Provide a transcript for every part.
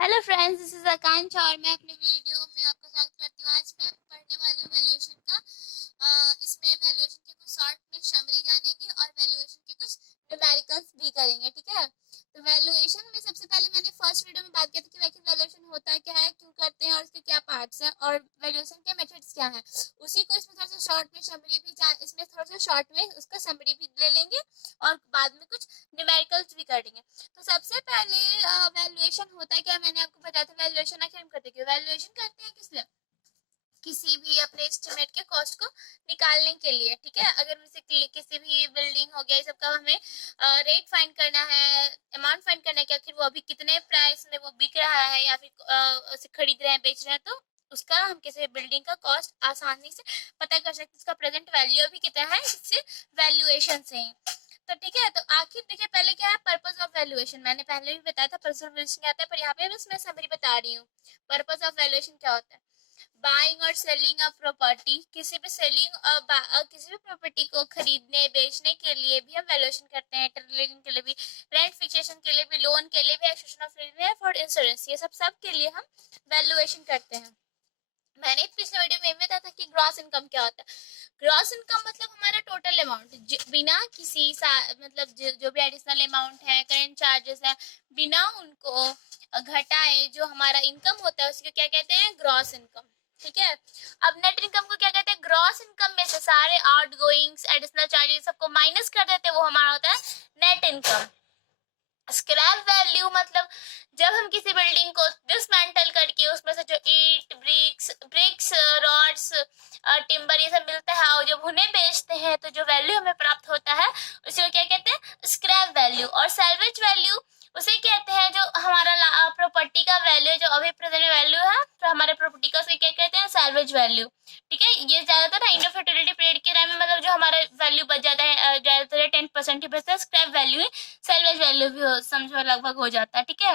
Hello friends, this is आकांक्षा और मैं अपने वीडियो में आपका स्वागत करती हूँ। आज मैं पढ़ने वाली हूँ वैल्यूएशन का। इसमें वैल्यूएशन के कुछ शॉर्ट में समरी जानेंगे और वैल्यूएशन के कुछ न्यूमेरिकल्स भी करेंगे। ठीक है, तो वैल्यूएशन में सबसे पहले मैंने फर्स्ट वीडियो में बात की थी कि वैसे वैल्यूएशन होता है क्या है, क्यों करते हैं और उसके क्या पार्ट्स हैं और वैल्यूएशन के मेथड्स क्या हैं। उसी को इसमें थोड़ा सा शॉर्ट में समरी भी इसमें थोड़ा सा शॉर्ट में उसका समरी भी ले लेंगे और बाद में कुछ न्यूमेरिकल्स भी करेंगे। तो सबसे पहले वैल्यूएशन होता है क्या, मैंने आपको बताया था। वैल्यूएशन आखिर हम करते हैं, वैल्यूएशन करते हैं किस लिए? किसी भी अपने एस्टिमेट के कॉस्ट को निकालने के लिए। ठीक है, अगर जैसे किसी भी बिल्डिंग हो गया, ये सब का हमें रेट फाइंड करना है, अमाउंट फाइंड करना है कि आखिर वो अभी कितने प्राइस में वो बिक रहा है या फिर उसे खरीद रहे हैं, बेच रहे हैं, तो उसका हम किसी बिल्डिंग का कॉस्ट आसानी से पता कर सकते हैं। उसका प्रेजेंट वैल्यू अभी कितना है, इससे वैल्यूएशन से ही। तो ठीक है, तो आखिर देखिए पहले क्या है पर्पस ऑफ वैल्यूएशन। मैंने पहले भी बताया था पर्पस ऑफ वैल्यूएशन क्या आता है, पर यहाँ पे बस मैं समरी बता रही हूँ। पर्पस ऑफ वैल्यूएशन क्या होता है? बाइंग और सेलिंग ऑफ प्रॉपर्टी, किसी भी किसी भी प्रॉपर्टी को खरीदने बेचने के लिए भी हम वैल्यूएशन करते हैं। के लिए भी, रेंट फिक्सेशन के लिए भी, लोन के लिए भी, एक्सटेंशन ऑफ फॉर इंश्योरेंस, ये सब के लिए हम वैल्यूएशन करते हैं। मैंने पिछले वीडियो में बताया था कि ग्रॉस इनकम क्या होता है। ग्रॉस इनकम मतलब हमारा टोटल अमाउंट, बिना किसी मतलब जो भी एडिशनल अमाउंट है, करेंट चार्जेस है, बिना उनको घटाए जो हमारा इनकम होता है उसको क्या कहते हैं, ग्रॉस इनकम। ठीक है, अब नेट इनकम को क्या कहते हैं? ग्रॉस इनकम में से सारे आउट गोइंग्स, एडिशनल चार्जेस सबको माइनस कर देते हैं, वो हमारा होता है नेट इनकम। स्क्रैप वैल्यू मतलब जब हम किसी बिल्डिंग को डिसमेंटल करके उसमें से जो ईट, ब्रिक्स, रॉड्स, टिम्बर ये सब मिलता है और जब उन्हें बेचते हैं तो जो वैल्यू हमें प्राप्त होता है उसी को क्या कहते हैं, स्क्रैप वैल्यू। और सैल्वेज वैल्यू उसे कहते हैं जो हमारा प्रॉपर्टी का वैल्यू, जो अभी प्रेजेंट वैल्यू है तो हमारे प्रॉपर्टी का, उसे क्या कहते हैं, सैल्वेज वैल्यू। ठीक है, ये ज्यादातर इंडो फर्टिलिटी पीरियड के टाइम में मतलब जो हमारा वैल्यू बच जाता है, ज्यादातर 10% ही बचता है, स्क्रैप वैल्यू ही सैल्वेज वैल्यू भी समझो लगभग हो जाता है। ठीक है,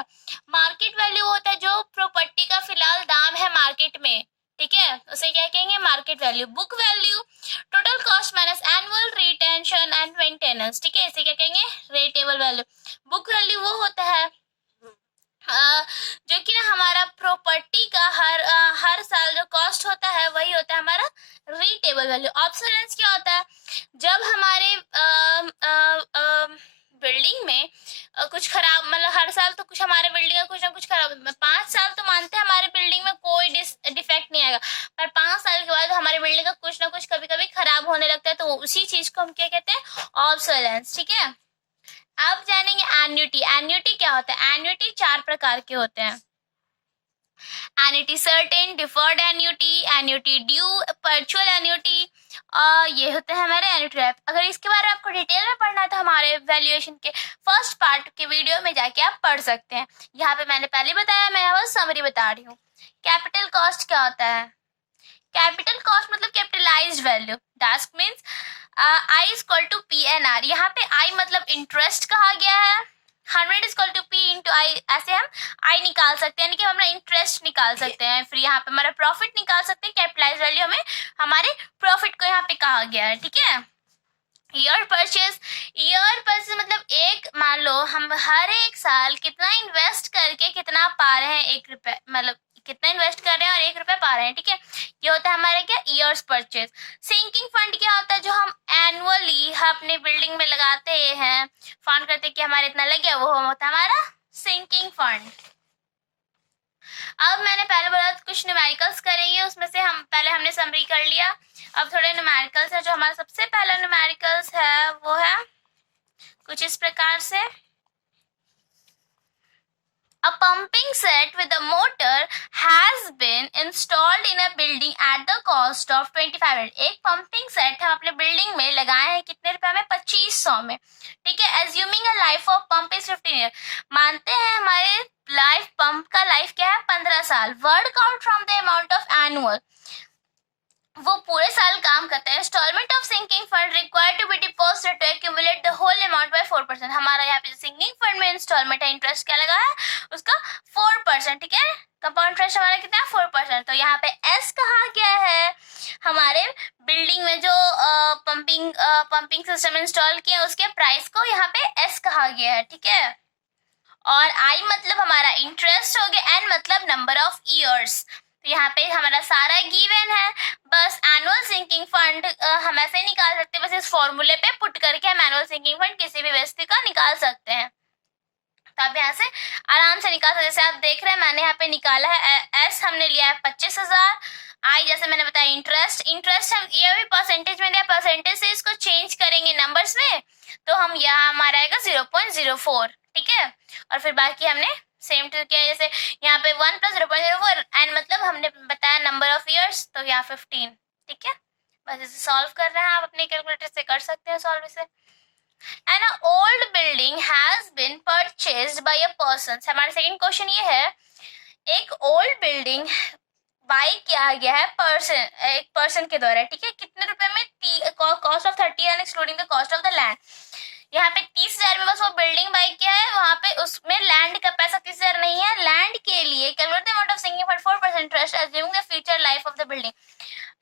मार्केट वैल्यू होता है जो प्रॉपर्टी का फिलहाल दाम है मार्केट में। ठीक है, उसे क्या कहेंगे, market value. Book value total cost minus annual retention and maintenance. ठीक है, इसे क्या कहेंगे, रेटेबल वैल्यू। बुक वैल्यू वो होता है जो कि ना हमारा प्रॉपर्टी का हर साल जो कॉस्ट होता है वही होता है हमारा रीटेबल वैल्यू। ऑब्सोलेंस क्या होता है? जब हमारे बिल्डिंग में कुछ खराब, मतलब हर साल तो कुछ हमारे बिल्डिंग में कुछ ना कुछ खराब, 5 साल तो मानते हैं हमारे बिल्डिंग में कोई डिफेक्ट नहीं आएगा, पर 5 साल के बाद हमारे बिल्डिंग का कुछ ना कुछ कभी कभी खराब होने लगता है, तो उसी चीज को हम क्या कहते हैं, ऑब्सोलेंस। ठीक है, अब जानेंगे एन्युटी। एन्युटी क्या होता है? एन्युटी 4 प्रकार के होते हैं। Annuity certain, deferred annuity, annuity due, perpetual annuity, ये होते हैं हमारे एन्युटी टाइप। अगर इसके बारे में आपको डिटेल में पढ़ना है तो हमारे वैल्यूएशन के फर्स्ट पार्ट के वीडियो में जाके आप पढ़ सकते हैं। यहाँ पे मैंने पहले बताया, मैं बस समरी बता रही हूँ। कैपिटल कॉस्ट क्या होता है? कैपिटल कॉस्ट मतलब capitalized value. That means I is equal to P N R. यहाँ पे आई मतलब इंटरेस्ट कहा गया है, 100 is equal to P into I, ऐसे हम आई निकाल सकते हैं, यानी कि हम अपना इंटरेस्ट निकाल सकते हैं। फिर यहाँ पे हमारा प्रॉफिट निकाल सकते हैं। कैपिटलाइज्ड वैल्यू हमें हमारे प्रॉफिट को यहाँ पे कहा गया है। ठीक है, ईयर परचेज मतलब एक, मान लो हम हर एक साल कितना इन्वेस्ट करके कितना पा रहे हैं, 1 रुपए, मतलब कितना इन्वेस्ट कर रहे हैं और 1 रुपए पा रहे हैं। ठीक है, ये होता है हमारे क्या, ईयर्स परचेज। सिंकिंग फंड क्या होता है? जो हम एनुअली अपने बिल्डिंग में लगाते हैं, फंड करते कि हमारे इतना लग गया, वो होता है हमारा सिंकिंग फंड। अब मैंने पहले बोला कुछ न्यूमेरिकल्स करेंगे, उसमें से हम पहले हमने समरी कर लिया, अब थोड़े न्यूमेरिकल्स है। जो हमारा सबसे पहला न्यूमेरिकल्स है वो है कुछ इस प्रकार से। A pumping set with a motor has been installed in a building at the cost of 2500। एक पंपिंग सेट हम अपने बिल्डिंग में लगाए हैं, कितने रुपए में, 2500 में। ठीक है, assuming a life of pump is 15 year. मानते हैं हमारे लाइफ पंप का लाइफ क्या है, 15 साल। Work out from the amount of annual, वो पूरे साल काम करता है। Installment of sinking fund required to be deposited to accumulate the whole amount by 4%। हमारा यहाँ पे सिंकिंग फंड में इंस्टॉलमेंट है, इंटरेस्ट क्या लगा है उसका 4%। ठीक है, कंपाउंड इंटरेस्ट हमारा कितना है, 4%। तो यहाँ पे एस कहा गया है हमारे बिल्डिंग में जो पंपिंग सिस्टम इंस्टॉल किया उसके प्राइस को यहाँ पे एस कहा गया है। ठीक है, और आई मतलब हमारा इंटरेस्ट हो गया, नंबर ऑफ ईयर्स। तो यहाँ पे हमारा सारा गिवन है, बस एनुअल सिंकिंग फंड हम ऐसे निकाल सकते हैं, बस इस फॉर्मूले पे पुट करके हम एनुअल सिंकिंग फंड किसी भी व्यक्ति का निकाल सकते हैं। तो आप यहाँ से आराम से निकाल सकते हैं। जैसे आप देख रहे हैं मैंने यहाँ पे निकाला है, एस हमने लिया है 25,000, आई जैसे मैंने बताया इंटरेस्ट हम ये भी परसेंटेज में दिया, परसेंटेज से इसको चेंज करेंगे नंबर्स में, तो हम यहाँ हमारा आएगा 0.04, ठीक है। और फिर बाकी हमने सेम टू किया, जैसे यहाँ पे 1 + 0.04 एंड मतलब हमने बताया नंबर ऑफ ईयर्स, तो यहाँ 15, ठीक है। बस इसे सॉल्व कर रहे हैं, आप अपने कैलकुलेटर से कर सकते हैं सॉल्व इसे। And old building has been purchased by a person. हमारा सेकंड क्वेश्चन ये है, एक ओल्ड बिल्डिंग बाय किया गया है एक पर्सन के द्वारा, ठीक है। कितने रुपए में? Cost of 30 and excluding the cost of the land. यहाँ पे 30,000 में बस वो बिल्डिंग बाय किया है, वहाँ पे उसमें लैंड का पैसा 30,000 नहीं है। लैंड के लिए calculate the amount of sinking fund 4% interest assuming the future life of the building.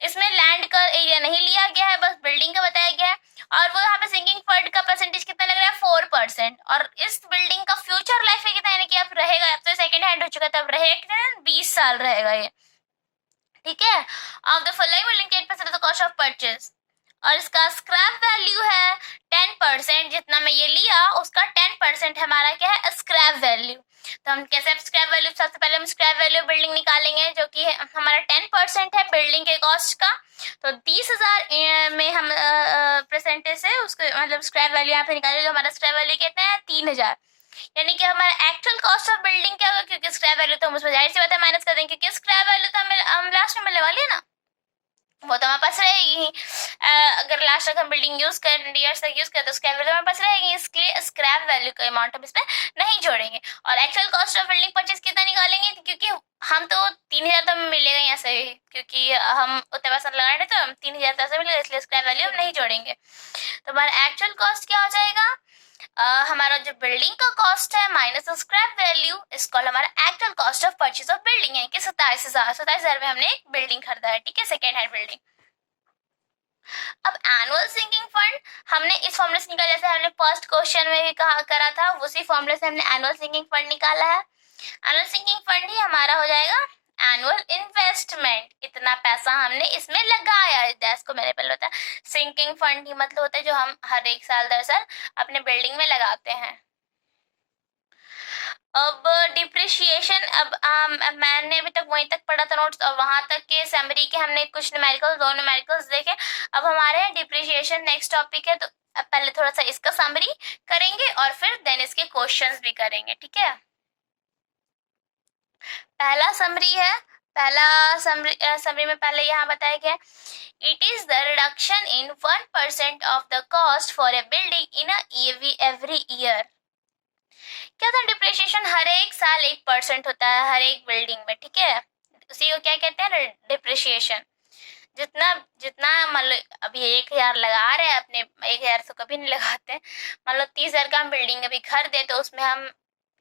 इसमें लैंड का एरिया नहीं लिया गया है, बस बिल्डिंग का बताया गया है। और वो यहाँ पे सिंकिंग फंड का परसेंटेज कितना लग रहा है? 4%। और इस बिल्डिंग का फ्यूचर लाइफ है कितना, यानी कि अब रहेगा, अब तो सेकंड हैंड हो चुका था, अब रहेगा कितना? 20 साल रहेगा ये, ठीक है। Of the following building 8% of the cost of purchase. और इसका स्क्रैप वैल्यू है 10%, जितना मैं ये लिया उसका 10% हमारा क्या है? Scrap value. तो हम कैसे स्क्रैप वैल्यू, सबसे पहले हम स्क्रैप वैल्यू बिल्डिंग निकालेंगे, जो कि हमारा 10% है बिल्डिंग के कॉस्ट का। तो 30,000 में हम परसेंटेज से उसको मतलब स्क्रैप वैल्यू यहाँ पे निकालेंगे, जो हमारा स्क्रैप वैल्यू कितना है? 3,000। यानी कि हमारा एक्चुअल कॉस्ट ऑफ बिल्डिंग क्या होगा, क्योंकि स्क्रैप वैल्यू तो हम उसमें जाहिर सी बात है माइनस कर देंगे, क्योंकि स्क्रैप वैल्यू तो हम लास्ट में मिलने वाली है ना, वो तो हमारे पास रहेगी। अगर लास्ट तक हम बिल्डिंग यूज कर ईयर्स तक यूज करें तो स्क्रैप वैल्यू हमारे पास रहेगी, इसलिए स्क्रैप वैल्यू का अमाउंट हम इसमें नहीं जोड़ेंगे। और actual cost of building purchase कितना निकालेंगे, क्योंकि हम तो 3,000 तो हमें मिलेगा यहाँ से, क्योंकि हम उतने पैसा लगा रहे तो हम 3,000 पैसा मिलेगा, इसलिए स्क्रैप वैल्यू हम नहीं जोड़ेंगे। तो हमारा एक्चुअल कॉस्ट क्या हो जाएगा? हमारा जो बिल्डिंग का कॉस्ट है माइनस स्क्रैप वैल्यू, इसको हमारा actual cost of purchase of building है कि 27,000 में हमने एक बिल्डिंग खरीदा है, ठीक है, सेकेंड हैंड बिल्डिंग। अब एनुअल सिंकिंग फंड हमने इस फॉर्मूले से निकाला, जैसे हमने फर्स्ट क्वेश्चन में भी कहा करा था, उसी फॉर्मूले से हमने एनुअल सिंकिंग फंड निकाला है। एनुअल सिंकिंग फंड ही हमारा हो जाएगा एनुअल इन्वेस्टमेंट। इतना पैसा हमने इसमें लगाया है, जैसे को मैंने पहले बताया, सिंकिंग फंड ही मतलब होता है जो हम हर एक साल दर साल अपने बिल्डिंग में लगाते हैं। अब डिप्रिशिएशन, अब मैंने अभी तक वहीं तक पढ़ा था नोट्स, और वहां तक के समरी के हमने कुछ न्यूमेरिकल्स, 2 न्यूमेरिकल्स देखे। अब हमारे डिप्रिशिएशन नेक्स्ट टॉपिक है, तो अब पहले थोड़ा सा इसका समरी करेंगे और फिर देन इसके क्वेश्चंस भी करेंगे, ठीक है। पहला समरी है, पहला समरी में पहले यहाँ बताया गया, it is the reduction in 1% of the cost for a building in every year. क्या था? डिप्रिशिएशन हर एक साल 1% होता है हर एक बिल्डिंग में, ठीक है। उसी को क्या कहते हैं? डिप्रिशिएशन। जितना जितना मान लो अभी 1,000 लगा रहे हैं अपने, 1,000 तो कभी नहीं लगाते, मान लो 30,000 का हम बिल्डिंग अभी खरीदे, तो उसमें हम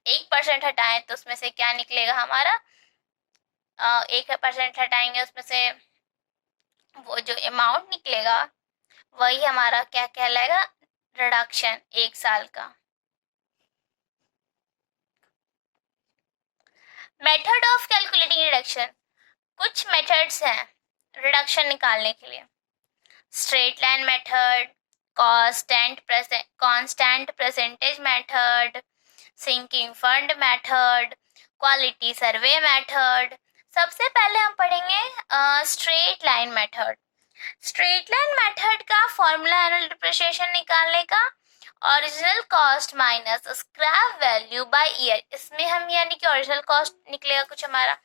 1% हटाएं तो उसमें से क्या निकलेगा हमारा? 1% हटाएंगे उसमें से वो जो अमाउंट निकलेगा वही हमारा क्या कहलाएगा? रिडक्शन 1 साल का। मेथड ऑफ कैलकुलेटिंग रिडक्शन, कुछ मेथड्स हैं रिडक्शन निकालने के लिए। Straight line method, constant percentage method, sinking fund method, quality survey method. सबसे पहले हम पढ़ेंगे straight line method. Straight line method का फॉर्मूला एनुअल डिप्रिसिएशन निकालने का, original cost minus scrap value by year. इसमें हम यानी कि ओरिजिनल कॉस्ट निकलेगा कुछ हमारा,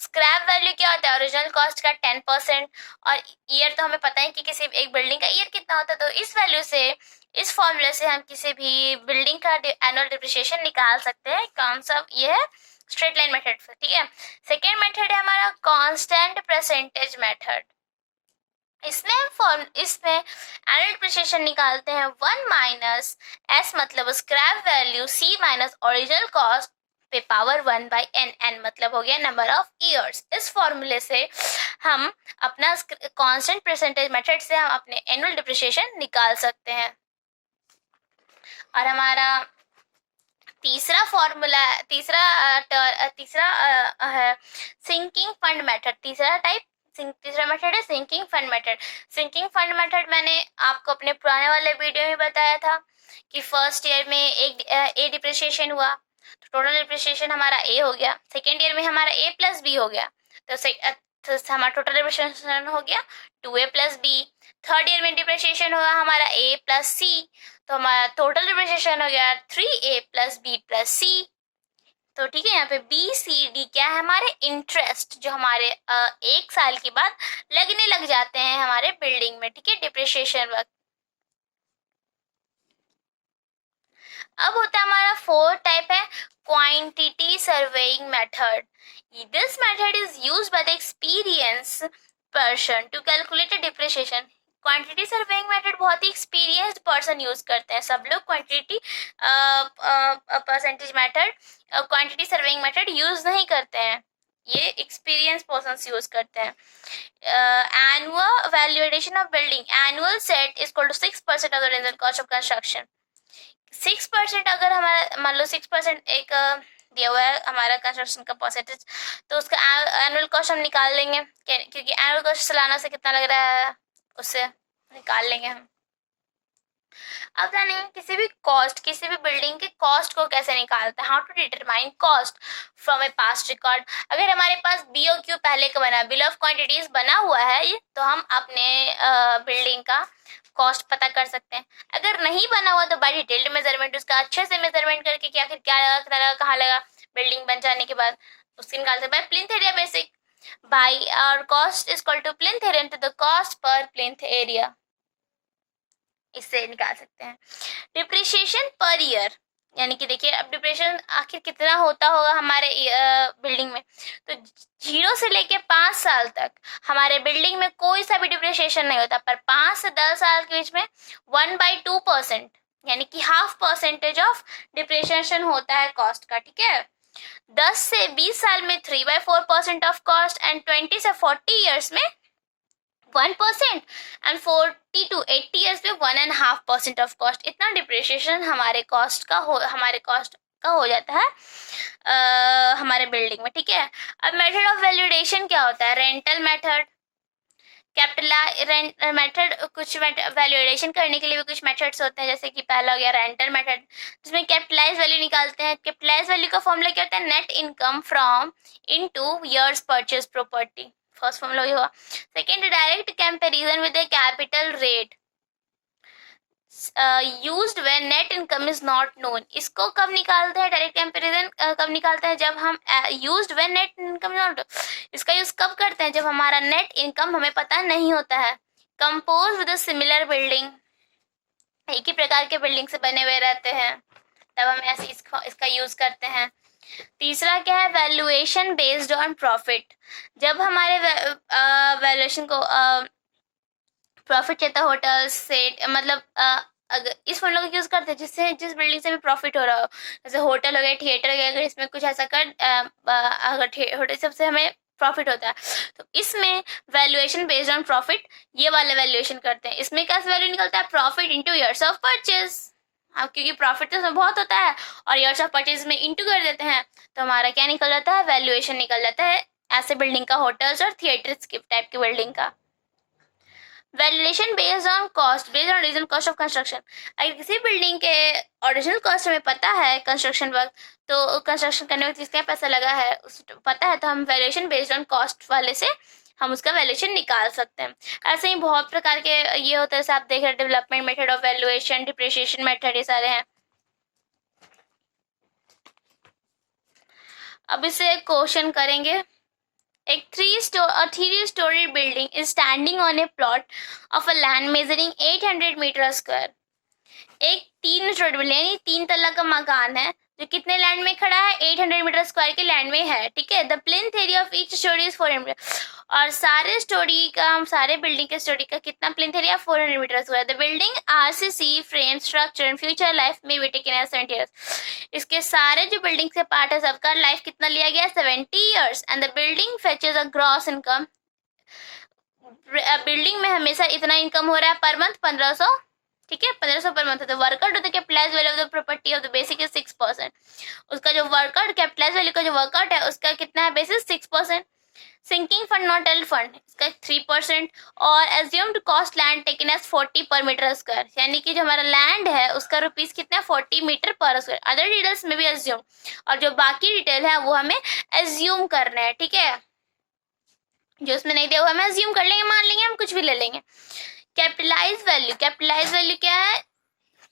स्क्रैप वैल्यू क्या होता है? ओरिजिनल कॉस्ट का 10%, और ईयर तो हमें पता है कि किसी एक बिल्डिंग का ईयर कितना होता है, तो इस वैल्यू से, इस फॉर्मूले से हम किसी भी बिल्डिंग का एनुअल डिप्रिसिएशन निकाल सकते हैं। कौन सा? ये है स्ट्रेट लाइन मेथड, ठीक है। सेकेंड मेथड है हमारा कांस्टेंट परसेंटेज मेथड। इसमें एनुअल डिप्रिसिएशन निकालते हैं 1 माइनस एस मतलब स्क्रैप वैल्यू, सी माइनस ओरिजिनल कॉस्ट पे पावर 1 बाई एन, एन मतलब हो गया नंबर ऑफ ईयर्स। इस फॉर्मूले से हम अपना कांस्टेंट परसेंटेज मेथड से हम अपने एनुअल डिप्रिसिएशन निकाल सकते हैं। और हमारा तीसरा फॉर्मूला, तीसरा है सिंकिंग फंड मेथड। तीसरा मेथड है sinking fund method. Sinking fund method मैंने आपको अपने पुराने वाले वीडियो में बताया था कि फर्स्ट ईयर में एक ए डिप्रिसिएशन हुआ, तो टोटल डिप्रिसिएशन हमारा ए हो गया। सेकेंड ईयर में हमारा ए प्लस बी हो गया, तो हमारा टोटल डिप्रिसिएशन हो गया 2a+b। थर्ड ईयर में डिप्रिसिएशन हुआ हमारा a प्लस सी, तो हमारा टोटल डिप्रिसिएशन हो गया 3a+b+c। तो ठीक है, यहाँ पे बी सी डी क्या है, हमारे इंटरेस्ट जो हमारे 1 साल के बाद लगने लग जाते हैं हमारे बिल्डिंग में, ठीक है, डिप्रिसिएशन वक्त। अब होता है हमारा फोर्थ टाइप है quantity surveying method. This method is used by the experience person to calculate depreciation. Quantity surveying method बहुत ही एक्सपीरियंस्ड पर्सन यूज करते हैं। सब लोग quantity percentage method, quantity surveying method use नहीं करते हैं, ये एक्सपीरियंस पर्सन यूज करते हैं। Annual valuation of building, annual set is equal to 6% of the original cost of construction. 6% अगर हमारा मान लो 6% एक दिया हुआ है हमारा कंस्ट्रक्शन का परसेंटेज, तो उसका एनुअल कॉस्ट हम निकाल लेंगे, क्योंकि एनुअल कॉस्ट सालाना से कितना लग रहा है उससे निकाल लेंगे हम। अब जानेंगे किसी भी बिल्डिंग के कॉस्ट को कैसे निकालते हैं। How to determine cost from a past record. अगर हमारे पास BOQ पहले का बना, बिल ऑफ क्वांटिटीज बना हुआ है, तो हम अपने बिल्डिंग का कॉस्ट पता कर सकते हैं। अगर नहीं बना हुआ तो बाय डिटेल्ड मेजरमेंट उसका अच्छे से मेजरमेंट करके कि आखिर क्या लगा, कितना लगा, कहाँ लगा बिल्डिंग बन जाने के बाद, उसकी निकाल सकते हैं। Plinth area basic, by our cost is equal to plinth area into the cost per plinth area, इससे निकाल सकते हैं। डिप्रिसिएशन पर ईयर, यानी कि देखिए अब डिप्रिसिएशन आखिर कितना होता होगा हमारे बिल्डिंग में, तो 0 से लेके 5 साल तक हमारे बिल्डिंग में कोई सा भी डिप्रिसिएशन नहीं होता, पर 5 से 10 साल के बीच में 1/2%, यानी कि 0.5% ऑफ डिप्रिसिएशन होता है कॉस्ट का, ठीक है। 10 से 20 साल में 3/4% ऑफ कॉस्ट, एंड 20 से 40 ईयर्स में 1%, एंड 40 to 80 ईयर्स में 1.5% ऑफ कॉस्ट। इतना डिप्रिसिएशन हमारे कॉस्ट का हो जाता है हमारे बिल्डिंग में, ठीक है। अब मेथड ऑफ वैल्यूएशन क्या होता है, रेंटल मेथड, कैपिटल मेथड। कुछ वैल्यूएशन करने के लिए भी कुछ मेथड्स होते हैं, जैसे कि पहला हो गया रेंटल मेथड, जिसमें कैपिटलाइज वैल्यू निकालते हैं। कैपिटलाइज वैल्यू का फॉर्मूला क्या होता है, net income from into years purchase property, first formula ये हुआ। Second, direct comparison with the capital rate used when net income is not known. इसको कब निकालते हैं, डायरेक्ट कंपैरिजन कब निकालते हैं, जब हम used when net income not, इसका यूज कब करते हैं, जब हमारा नेट इनकम हमें पता नहीं होता है। कंपोज विद सिमिलर बिल्डिंग, एक ही प्रकार के बिल्डिंग से बने हुए रहते हैं, तब हम ऐसे इसका यूज करते हैं। तीसरा क्या है, वैल्यूएशन बेस्ड ऑन प्रॉफिट। जब हमारे वैल्यूएशन को प्रॉफिट कहता है होटल सेट, मतलब अगर इस फॉर्मूला को यूज करते हैं जिस बिल्डिंग से हमें प्रॉफिट हो रहा हो, जैसे होटल हो गया, थिएटर हो गया, अगर इसमें कुछ ऐसा कर अगर होटल सबसे हमें प्रॉफिट होता है, तो इसमें वैल्यूएशन बेस्ड ऑन प्रॉफिट ये वाला वैल्यूएशन करते हैं। इसमें कैसे वैल्यू निकलता है, profit into years of purchase. अब क्योंकि प्रॉफिट तो इसमें बहुत होता है और ईयर्स ऑफ परचेज में इंटू कर देते हैं, तो हमारा क्या निकल जाता है, वैल्यूएशन निकल जाता है ऐसे बिल्डिंग का, होटल्स और थिएटर्स के टाइप की बिल्डिंग का। Valuation based on cost, based on original cost of construction. अगर किसी बिल्डिंग के ओरिजिनल कॉस्ट हमें पता है कंस्ट्रक्शन वक्त, तो कंस्ट्रक्शन करने वक्त कितना पैसा लगा है उस पता है, तो हम वैल्यूएशन बेस्ड ऑन कॉस्ट वाले से हम उसका वैल्यूएशन निकाल सकते हैं। ऐसे ही बहुत प्रकार के ये होते हैं, जैसे आप देख रहे हैं development method of valuation, depreciation method, ये सारे हैं। अब इसे क्वेश्चन करेंगे। एक 3-story building is standing on a plot of a land measuring 800 meter square. एक 3 स्टोरी बिल्डिंग यानी 3 तल्ला का मकान है जो कितने लैंड में खड़ा है, 800 मीटर स्क्वायर के लैंड में है, ठीक है। The plinth area of each storey is 400, और सारे बिल्डिंग के स्टोरी का कितना plinth area, 400 metre square. The building RCC frame structure in future life में बी टेकन एज 70 ईयर्स। इसके सारे जो बिल्डिंग के पार्ट है सबका लाइफ कितना लिया गया, 70 years. And the building fetches a gross income, building में हमेशा इतना इनकम हो रहा है पर मंथ 1500 ठीक है, 1500 पर मंथ। तो workout of the capitalised value of the property of the basic is 6%। उसका जो वर्कआउट कैपिटलाइज्ड वैल्यू का जो वर्कआउट है उसका कितना है, बेसिस 6%। सिंकिंग फंड नॉट एल्ड फंड इसका 3%। और assumed cost land taken as 40 per metre square, यानी कि जो हमारा लैंड है उसका रुपीज कितना है, 40 मीटर पर स्क्वायर। अदर डिटेल्स में भी एज्यूम, और जो बाकी डिटेल है वो हमें एज्यूम करना है, ठीक है। जो उसमें नहीं दिया हुआ हमें एज्यूम कर लेंगे, मान लेंगे, हम कुछ भी ले लेंगे। कैपिटलाइज वैल्यू, कैपिटलाइज वैल्यू क्या है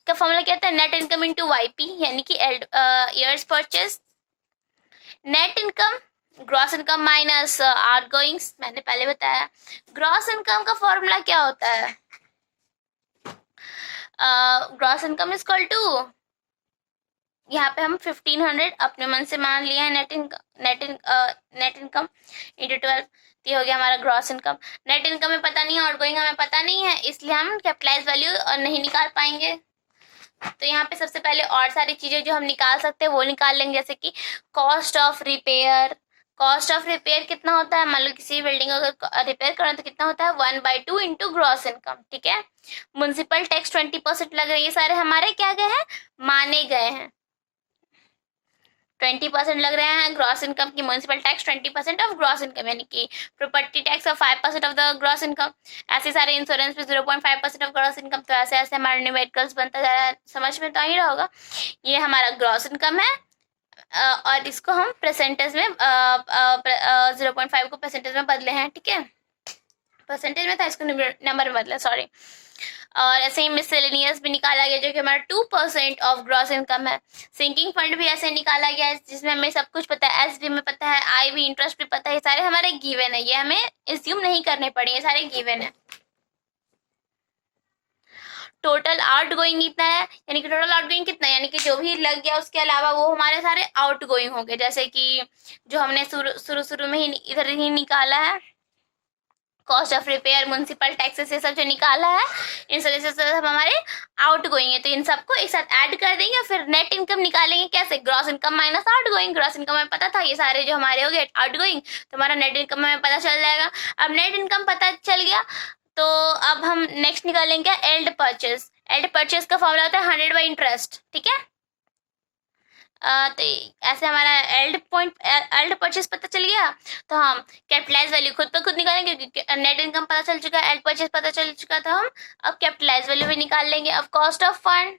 का फॉर्मूला क्या था, नेट इनकम इनटू वाईपी, यानी कि years purchase. Net income gross income minus आउटगोइंग्स, मैंने पहले बताया। ग्रॉस इनकम का फॉर्मूला क्या होता है, gross income is equal to, यहाँ पे हम 1500 अपने मन से मान लिया है, नेट इनकम इंटू 12, ये हो गया हमारा ग्रॉस इनकम। नेट इनकम में पता नहीं है, आउटगोइंग हमें पता नहीं है, इसलिए हम कैपिटलाइज वैल्यू नहीं निकाल पाएंगे। तो यहाँ पे सबसे पहले और सारी चीजें जो हम निकाल सकते हैं वो निकाल लेंगे, जैसे कि cost of repair. Cost of repair कितना होता है, मान लो किसी बिल्डिंग अगर रिपेयर करना तो कितना होता है, 1/2 इंटू ग्रॉस इनकम, ठीक है। म्युनिसिपल टैक्स 20% लग रहे हैं, ये सारे हमारे क्या गए हैं, माने गए हैं। 20% लग रहे हैं ग्रॉस इनकम की, municipal tax 20% of gross income, यानी कि property tax of 5% of the gross income. ऐसे सारे इंश्योरेंस पे 0.5% ऑफ ग्रॉस इनकम। तो ऐसे ऐसे हमारे न्यूमेरिकल्स बनता जा रहा है, समझ में तो आ ही रहा होगा। ये हमारा ग्रॉस इनकम है, और इसको हम परसेंटेज में 0.5 को परसेंटेज में बदले हैं, ठीक है। परसेंटेज में था, इसको नंबर में बदला, सॉरी। और ऐसे ही मिसलेनियस भी निकाला गया जो कि हमारा 2% ऑफ ग्रॉस इनकम है। सिंकिंग फंड भी ऐसे निकाला गया है जिसमें हमें सब कुछ पता है, एसबी में पता है, आईवी इंटरेस्ट भी पता है, ये सारे हमारे गिवन है, ये हमें एज्यूम नहीं करने पड़े, ये सारे गिवन है। टोटल आउट गोइंग कितना है, यानी कि टोटल आउट गोइंग कितना है, यानी कि जो भी लग गया उसके अलावा वो हमारे सारे आउट गोइंग हो गए, जैसे कि जो हमने शुरू में ही इधर ही निकाला है, cost of repair, municipal taxes, ये सब जो निकाला है, इन सब हमारे आउट गोइंग है। तो इन सबको एक साथ ऐड कर देंगे, फिर नेट इनकम निकालेंगे कैसे, gross income minus out going. Gross income में पता था, ये सारे जो हमारे हो गए आउट गोइंग, तो हमारा नेट इनकम में पता चल जाएगा। अब नेट इनकम पता चल गया, तो अब हम नेक्स्ट निकालेंगे एल्ड परचेज। एल्ड परचेज का फॉर्मूला होता है 100 बाई इंटरेस्ट, ठीक है। तो ऐसे हमारा एल्ड परचेज पता चल गया, तो हम कैपिटलाइज वैल्यू खुद पर खुद निकालेंगे, क्योंकि नेट इनकम पता चल चुका है, एल्ड परचेज पता चल चुका, तो हम अब कैपिटलाइज वैल्यू भी निकाल लेंगे। अब cost of fund,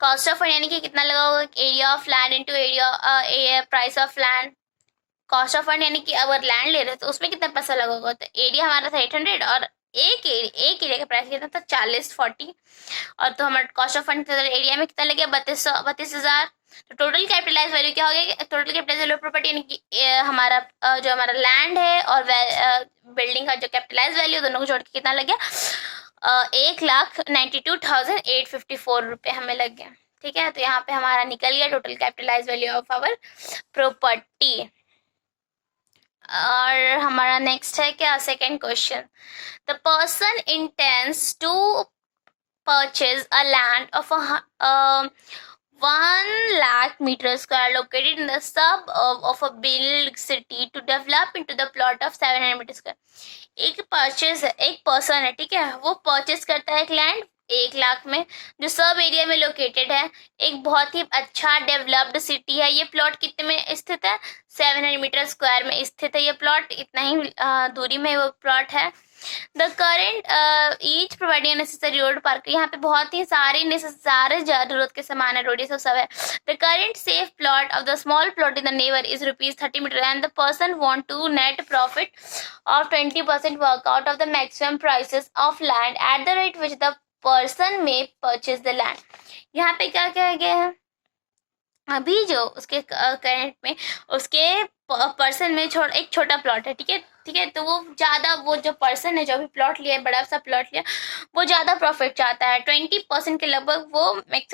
cost of fund यानी कि कितना लगा होगा, area of land into area price of land. Cost of fund यानी कि अगर लैंड ले रहे तो उसमें कितना पैसा लगा होगा, तो एरिया हमारा था 800 और एक एरिया का प्राइस कितना था, 40 और तो हमारा कॉस्ट ऑफ फंड एरिया में कितना लगे, 32,000। तो टोटल कैपिटलाइज वैल्यू क्या हो गया, टोटल कैपिटलाइज वैल्यू प्रॉपर्टी यानी कि हमारा जो हमारा लैंड है और बिल्डिंग का जो कैपिटलाइज वैल्यू दोनों को जोड़ के कितना लग गया, 1,92,854 रुपये हमें लग गया, ठीक है। तो यहाँ पे हमारा निकल गया total capitalise value of our property. और हमारा नेक्स्ट है क्या, second question, the person intends to purchase a land of 1 lakh meter square located in the suburb of a big city to develop into the plot of 700 meter square। एक purchase है, एक person है, ठीक है, वो purchase करता है एक लैंड 1 लाख में, जो सब एरिया में लोकेटेड है, एक बहुत ही अच्छा डेवलप्ड सिटी है। ये प्लॉट कितने में स्थित है, 700 मीटर स्क्वायर में स्थित है ये प्लॉट, इतना ही दूरी में वो प्लॉट है। The current each providing necessary road park, यहाँ पे बहुत ही सारे सारे जरूरत के सामान है, रोड ये सब है। The current safe plot of the small plot in the neighbour is ₹30 metre and the person want to net profit of 20% work out of the maximum prices of land at the rate which the person may purchase the land. यहाँ पे क्या कहा गया है, अभी जो उसके current में उसके पर्सन में एक छोटा प्लॉट है, ठीक है, ठीक है। तो वो ज़्यादा, वो जो पर्सन है जो भी प्लॉट लिया है, बड़ा सा प्लॉट लिया, वो ज़्यादा प्रॉफिट चाहता है, 20% के लगभग वो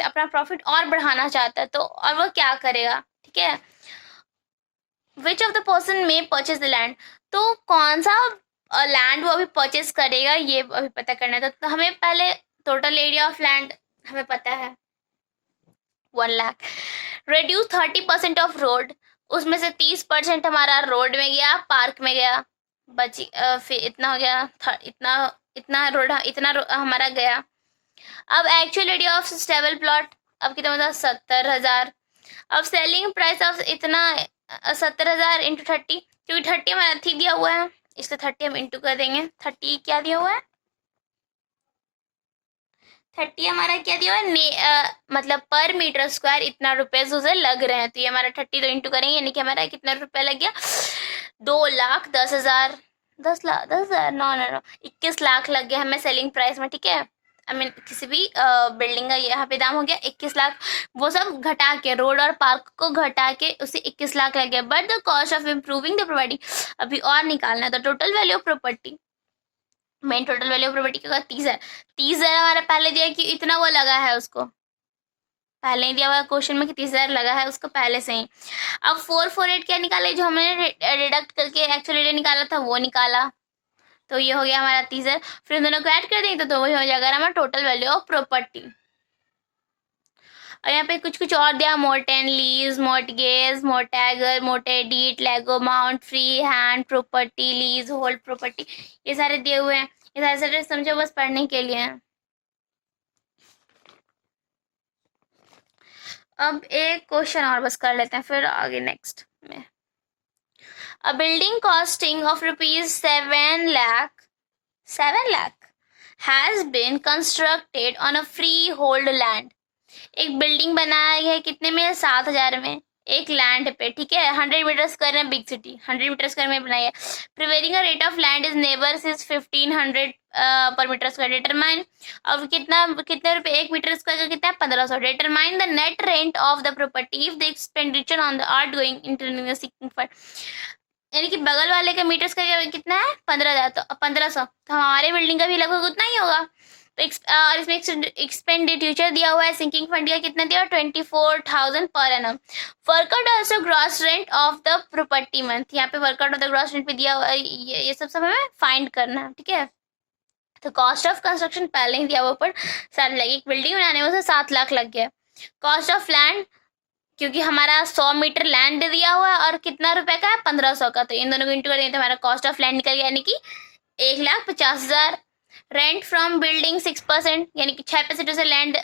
अपना प्रॉफिट और बढ़ाना चाहता है। तो और वो क्या करेगा, ठीक है, which of the person may purchase the land, तो कौन सा लैंड वो अभी परचेज करेगा ये अभी पता करना है। तो हमें पहले टोटल एरिया ऑफ लैंड हमें पता है 1 लाख, रेड्यूस 30% ऑफ रोड, उसमें से 30% हमारा रोड में गया, पार्क में गया, बची फिर इतना हो गया, इतना रोड हमारा गया, अब actual area of stable plot अब कितना होता है 70,000। अब सेलिंग प्राइस ऑफ इतना 70,000 इंटू 30, क्योंकि 30 हमारा थी दिया हुआ है इसलिए 30 हम इंटू कर देंगे। 30 क्या दिया हुआ है, 30 हमारा क्या दिया हुआ है मतलब पर मीटर स्क्वायर इतना रुपए उसे लग रहे हैं, तो ये हमारा 30 तो इंटू करेंगे यानी कि हमारा कितना रुपए लग गया 2,10,000। 10 लाख 10,000 नो 21 लाख लग गया हमें सेलिंग प्राइस में। ठीक है, आई मीन किसी भी बिल्डिंग का यहाँ पे दाम हो गया 21 लाख। वो सब घटा के रोड और पार्क को घटा के उसे 21 लाख लग गया। But the cost of improving the property अभी और निकालना है, तो total value of property main total value of property क्या 30,000। 30,000 हमारा पहले दिया कि इतना वो लगा है, उसको पहले ही दिया हुआ क्वेश्चन में कि 30,000 लगा है उसको पहले से ही। अब 448 क्या निकाले, जो हमने डिडक्ट करके एक्चुअली निकाला था वो निकाला, तो ये हो गया हमारा 30,000। फिर दोनों को ऐड कर देंगे तो वही हो जाएगा हमारा टोटल वैल्यू ऑफ प्रॉपर्टी। और यहाँ पे कुछ कुछ और दिया, मोर्टेन लीज, मोर्टगेज, मोर्टैगर, मोर्टेडीट, लेगो, mount, free hand, property, leasehold property, ये सारे दिए हुए हैं। ये सारे समझो बस पढ़ने के लिए हैं। अब एक क्वेश्चन और बस कर लेते हैं फिर आगे नेक्स्ट में। A building costing of ₹7 lakh has been constructed on a freehold land। एक बिल्डिंग बनाया है कितने में, 7,000 में, एक लैंड पे। ठीक है, 100 मीटर स्क्वायर में, बिग सिटी 100 मीटर स्क्वायर में बनाई है। Prevailing rate of land is neighbours is 1500 per metre square. Determine, अब कितने रुपए एक मीटर स्क्वायर का कितना है 1500। Determine the net rent of the property if the expenditure on the out going internal seeking fund. यानी कि बगल वाले का मीटर स्क्वायर कितना है 15,000, तो 1500, तो हमारे बिल्डिंग का भी लगभग उतना ही होगा। तो और इसमें एक्सपेंडिचर दिया हुआ है सिंकिंग फंड का कितना दिया 24,000 per annum. Workout also gross rent of the property month, यहाँ पे workout of the gross rent पे दिया हुआ है, ये सब हमें फाइंड करना है। ठीक है, तो कॉस्ट ऑफ कंस्ट्रक्शन पहले ही दिया हुआ पर 7 लाख, एक बिल्डिंग बनाने में 7 लाख लग गया। कॉस्ट ऑफ लैंड, क्योंकि हमारा 100 मीटर लैंड दिया हुआ है और कितना रुपए का है 1500 का, तो इन दोनों को इंटू करेंगे तो हमारा कॉस्ट ऑफ लैंड निकल गया यानी कि 1,50,000। रेंट फ्रॉम बिल्डिंग 6%, यानी कि 6% उसे लैंड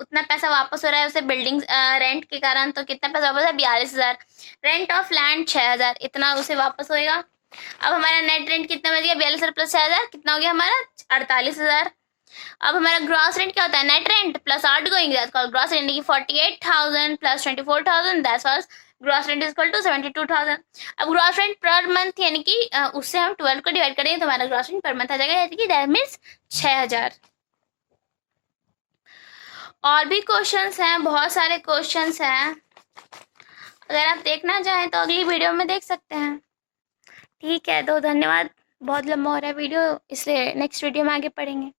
उतना पैसा वापस हो रहा है उसे बिल्डिंग रेंट के कारण, तो कितना पैसा वापस है 42,000। रेंट ऑफ लैंड 6,000, इतना उसे वापस होएगा। अब हमारा नेट रेंट कितना बच गया 42,000 प्लस 6,000 कितना हो गया हमारा 48,000। अब हमारा ग्रॉस रेंट क्या होता है, net rent plus outgoing, that's called gross rent, की 48,000 plus 24,000 that's was gross rent is equal to 72,000। अब ग्रॉस रेंट पर मंथ यानी कि उससे हम 12 को डिवाइड करेंगे तो हमारा ग्रॉस रेंट पर मंथ आ जाएगा यानी कि दैट मींस 6,000। और भी क्वेश्चंस हैं, बहुत सारे क्वेश्चंस हैं, अगर आप देखना चाहें तो अगली वीडियो में देख सकते हैं। ठीक है, तो धन्यवाद, बहुत लंबा हो रहा है वीडियो इसलिए नेक्स्ट वीडियो में आगे पढ़ेंगे।